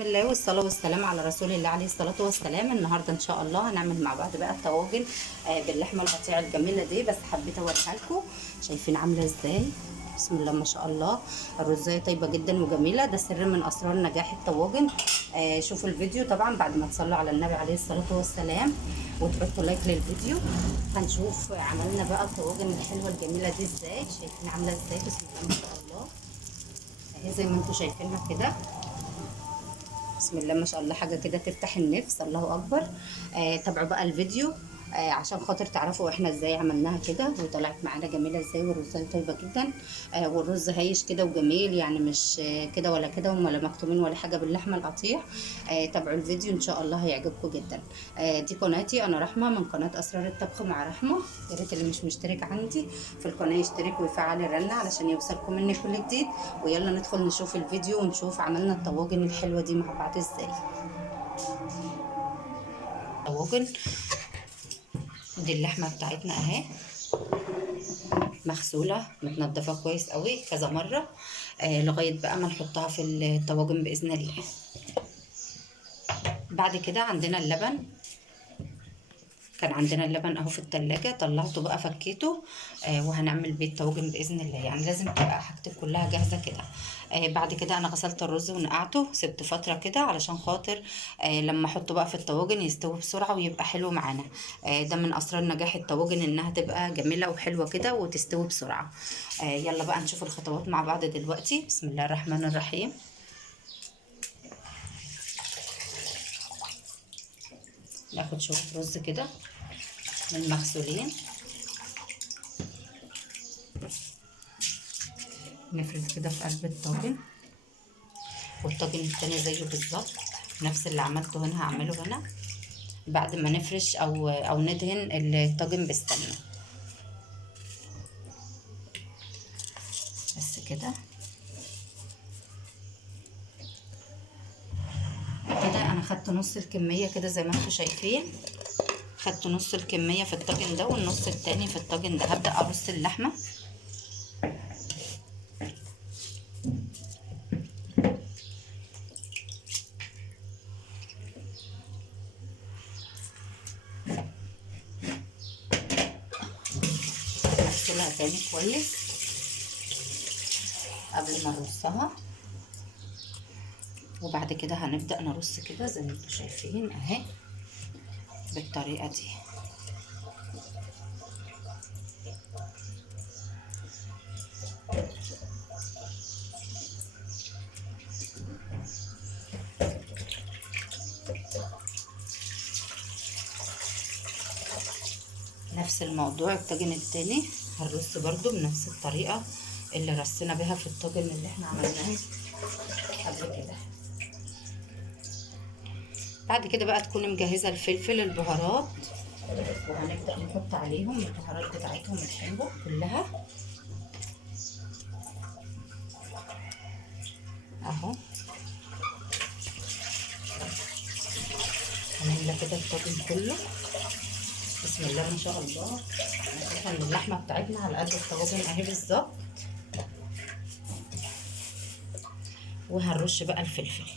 بسم الله والصلاة والسلام على رسول الله عليه الصلاة والسلام. النهاردة ان شاء الله هنعمل مع بعض بقى الطواجن باللحمة القطيعة الجميلة دي، بس حبيت اوريها لكم. شايفين عاملة ازاي؟ بسم الله ما شاء الله. الرزاية طيبة جدا وجميلة، ده سر من اسرار نجاح الطواجن. شوفوا الفيديو طبعا بعد ما تصلوا على النبي عليه الصلاة والسلام وتحطوا لايك للفيديو. هنشوف عملنا بقى الطواجن الحلوة الجميلة دي ازاي. شايفين عاملة ازاي؟ بسم الله ما شاء الله اهي زي ما انتم شايفينها كده. بسم الله ما شاء الله، حاجه كده تفتح النفس. الله اكبر. تابعوا بقى الفيديو عشان خاطر تعرفوا احنا ازاي عملناها كده وطلعت معانا جميله ازاي. والرز طيبه جدا والرز هايش كده وجميل، يعني مش كده ولا كده ولا مكتومين ولا حاجه باللحمه القطيع. تابعوا الفيديو ان شاء الله هيعجبكم جدا. دي قناتي انا رحمه من قناه اسرار الطبخ مع رحمه. يا ريت اللي مش مشترك عندي في القناه يشترك ويفعل الرنه علشان يوصلكم مني كل جديد. ويلا ندخل نشوف الفيديو ونشوف عملنا الطواجن الحلوه دي مع بعض ازاي. طواجن دي اللحمه بتاعتنا اهي، مغسوله متنضفه كويس قوي كذا مره لغايه بقى ما نحطها في الطواجن باذن الله. بعد كده عندنا اللبن، كان عندنا اللبن اهو في التلاجة، طلعته بقى فكيته وهنعمل بيه الطواجن باذن الله. يعني لازم تبقى حاجتك كلها جاهزه كده. بعد كده انا غسلت الرز ونقعته، سبت فتره كده علشان خاطر لما احطه بقى في الطواجن يستوي بسرعه ويبقى حلو معانا. ده من اسرار نجاح الطواجن انها تبقى جميله وحلوه كده وتستوي بسرعه. يلا بقى نشوف الخطوات مع بعض دلوقتي. بسم الله الرحمن الرحيم. ناخد شويه رز كده من المغسولين، نفرد كده في قلب الطاجن، والطاجن التاني زيه بالظبط نفس اللي عملته هنا هعمله هنا بعد ما نفرش او ندهن الطاجن بالسمنه. بس كده كده انا خدت نص الكميه كده زي ما انتم شايفين. خدت نص الكميه في الطاجن ده والنص التاني في الطاجن ده. هبدا ارص اللحمه. نغسلها تاني كويس قبل ما نرصها. وبعد كده هنبدأ نرص كده زي ما انتم شايفين اهي بالطريقة دي. نفس الموضوع الطاجن التاني هنرص برضو بنفس الطريقة اللي رصينا بيها في الطاجن اللي احنا عملناه قبل كده. بعد كده بقى تكوني مجهزة الفلفل البهارات، وهنبدأ نحط عليهم البهارات بتاعتهم الحلوة كلها اهو. هنملى كده الطاجن كله. بسم الله ما شاء الله. شايفه ان اللحمه بتاعتنا على قد الطاجن اهي بالظبط. وهنرش بقى الفلفل.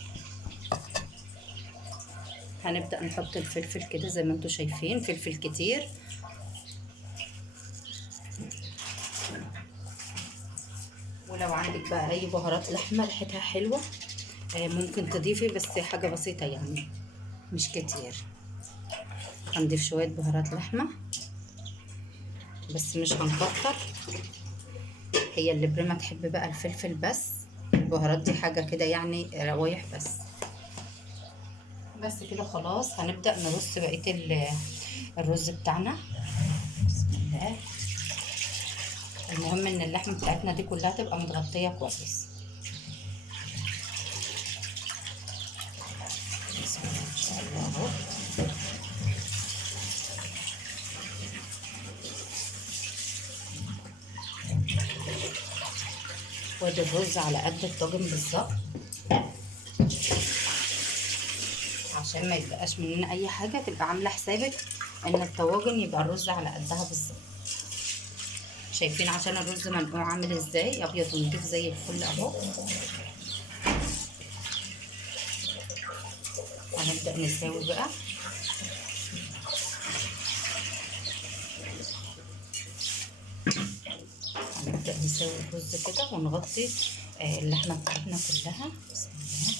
هنبدأ نحط الفلفل كده زي ما انتم شايفين، فلفل كتير. ولو عندك بقى اي بهارات لحمه ريحتها حلوه ممكن تضيفي، بس حاجه بسيطه يعني مش كتير. هنضيف شويه بهارات لحمه بس مش هنكتر. هي اللي بريمة تحب بقى الفلفل، بس البهارات دي حاجه كده يعني روايح بس. بس كده خلاص. هنبدأ نرص بقيه الرز بتاعنا. بسم الله. المهم ان اللحمه بتاعتنا دي كلها تبقى متغطيه كويس. بسم الله ما شاء الله اهو. وادي الرز على قد الطاجن بالظبط عشان ما يبقاش مننا اي حاجه، تبقى عامله حسابك ان الطواجن يبقى الرز على قدها بالظبط. شايفين عشان الرز منقوع عامل ازاي ابيض ونضيف زي الفل اهو. هنبدأ نساوي بقى. هنبدأ نساوي الرز كده ونغطي اللحمة بتاعتنا كلها. بسم الله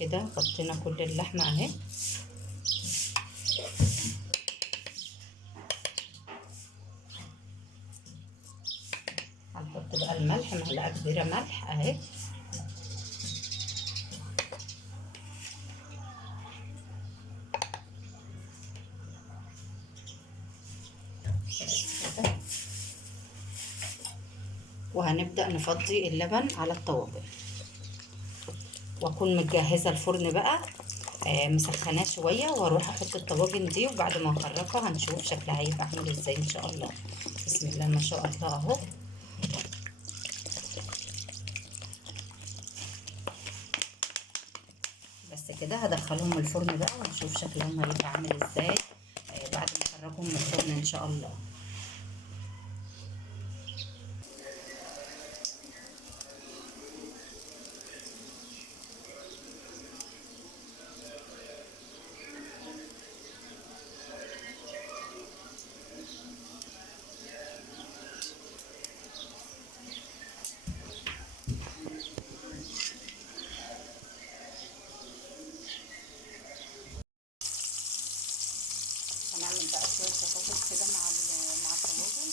كده غطينا كل اللحمة اهي. هنحط بقى الملح، معلقة كبيرة ملح اهي. وهنبدأ نفضي اللبن على الطواجن، واكون مجهزة الفرن بقى مسخناه شوية، واروح احط الطواجن دي، وبعد ما اخرجها هنشوف شكلها هيبقى عامل ازاي ان شاء الله. بسم الله ما شاء الله اهو. بس كده هدخلهم الفرن بقى ونشوف شكلهم هيبقى عامل ازاي بعد ما اخرجهم من الفرن ان شاء الله. هنعمل بقى شويه بطاطس كده مع الطواجن.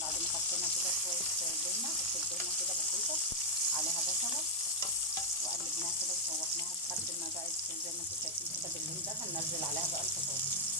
بعد ما حطينا كده شويه دهنه، حطيت دهنه كده بسيطه عليها بصله، وقلبناها كده وشوحناها لحد ما بقت زي ما انتم شايفين كده باللون ده. هننزل عليها بقى البطاطس.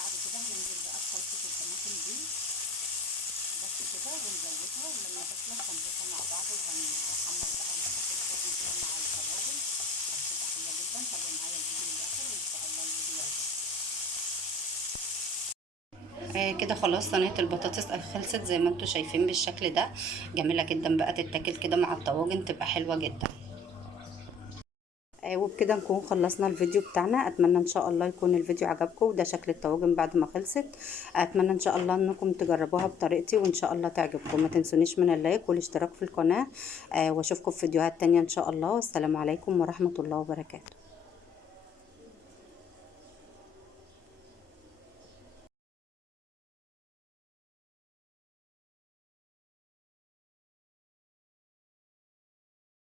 بعد كده هننزل بقى بخلطة الطماطم دي بس كده، ونزودها، ولما تخلص هنضيفها مع بعض، وهنحمر بقى ونحط الفرن كده مع الطواجن. هتبقى حلوة جدا. تابعوا معايا الفيديو للآخر وإن شاء الله الفيديو يعجبكم. كده خلاص صينية البطاطس خلصت زي ما انتم شايفين بالشكل ده. جميلة جدا بقى، تتاكل كده مع الطواجن تبقى حلوة جدا. وبكده نكون خلصنا الفيديو بتاعنا. اتمنى ان شاء الله يكون الفيديو عجبكم، وده شكل الطواجن بعد ما خلصت. اتمنى ان شاء الله انكم تجربوها بطريقتي وان شاء الله تعجبكم. ما تنسونيش من اللايك والاشتراك في القناة، واشوفكم في فيديوهات تانية ان شاء الله. والسلام عليكم ورحمة الله وبركاته.